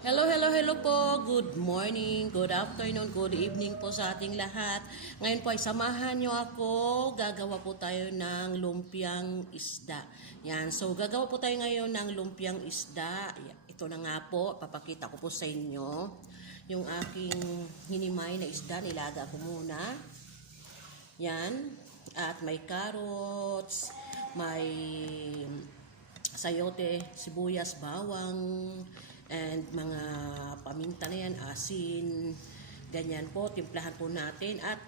Hello, hello, hello po. Good morning, good afternoon, good evening po sa ating lahat. Ngayon po ay samahan nyo ako. Gagawa po tayo ng lumpiang isda. Yan. So, gagawa po tayo ngayon ng lumpiang isda. Ito na nga po. Papakita ko po sa inyo yung aking hinimay na isda. Nilaga ko muna. Yan. At may carrots, may sayote, sibuyas, bawang, and mga paminta na yan, asin, ganyan po, timplahan po natin. At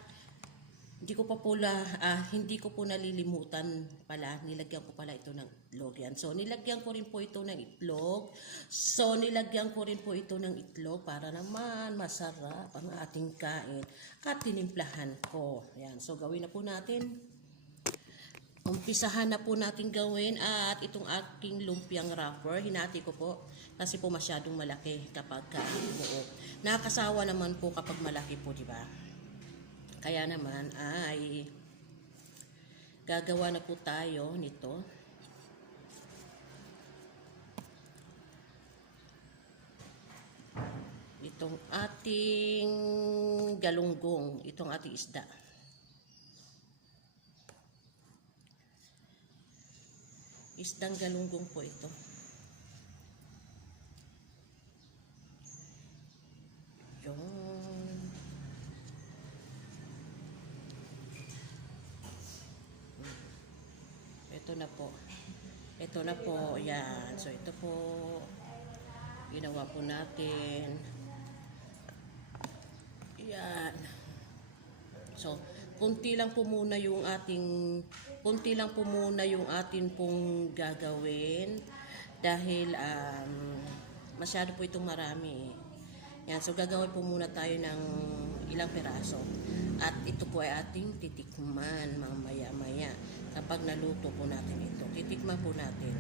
hindi ko po nalilimutan pala, nilagyan ko pala ito ng itlog yan. So, nilagyan ko rin po ito ng itlog. Para naman masarap ang ating kain. At tinimplahan ko. Yan. So, gawin na po natin. Umpisahan na po natin gawin at itong aking lumpiang wrapper, hinati ko po kasi po masyadong malaki kapag buo. Nakakasawa naman po kapag malaki po, di ba? Kaya naman ay gagawa na po tayo nito. Itong ating galunggong, itong ating isda. Isdang galunggong po ito. Yun. Ito na po. Ito na po. Yan. So, ito po. Ginawa po natin. Yan. So, kunti lang po muna yung atin pong gagawin dahil masyado po itong marami. Yan, so gagawin po muna tayo ng ilang piraso. At ito po ay ating titikman mamaya-maya kapag naluto po natin ito. Titikman po natin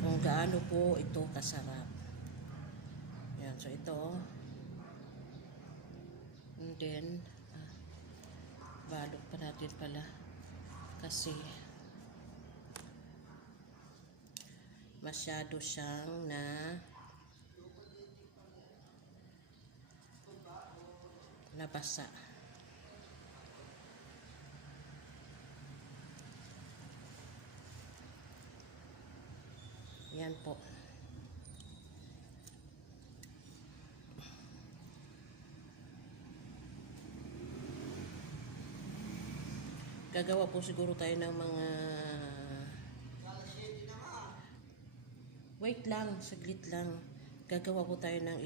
kung gaano po ito kasarap. Yan, so ito. And then balot pa natin pala kasi masyado siyang nabasa. Yan po. Gagawa po siguro tayo ng mga wait lang, saglit lang. Gagawa po tayo ng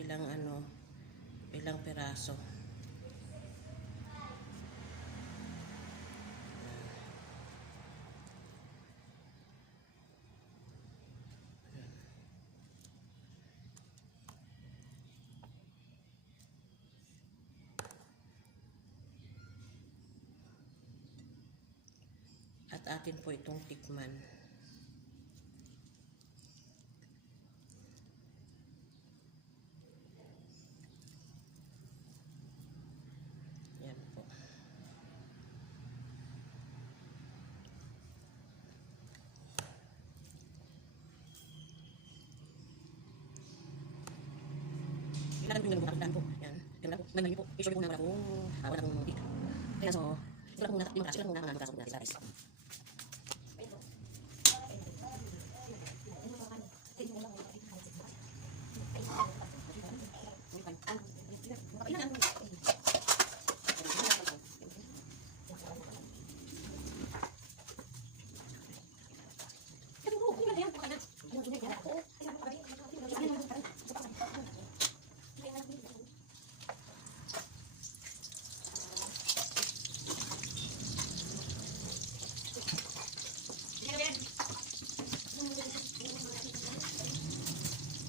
ilang piraso. At atin po itong tikman. Yan po. Kailangan yung ganun po. Yan. Ganun po. Ganun po. I-show ko na wala kong tik. Kaya so, ito lang muna mga magkasok natin sa rice.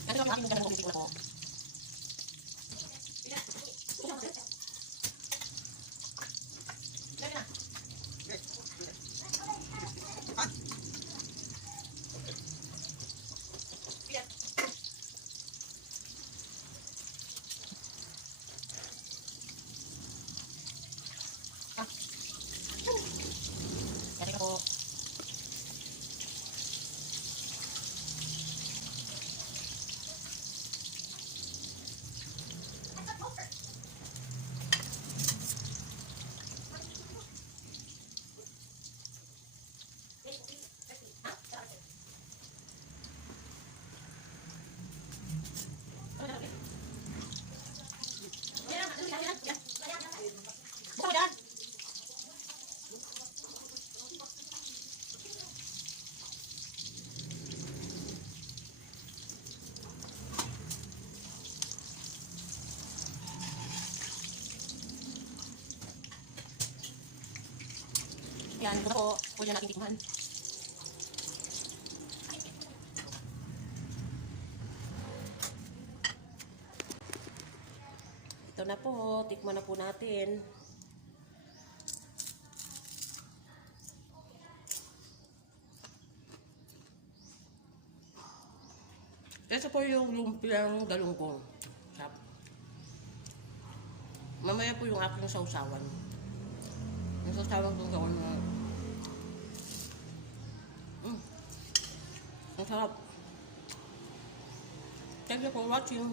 Kasi ang aking mga ko po. Kasi po. Yan, ito na po. Pwede natin tikman. Ito na po, tikman na po natin. Ito po yung lumpiang galunggong. Sarap. Mamaya po yung aking sausawan. Yung sausawan kong gawin na. Ang sarap. Thank you for watching.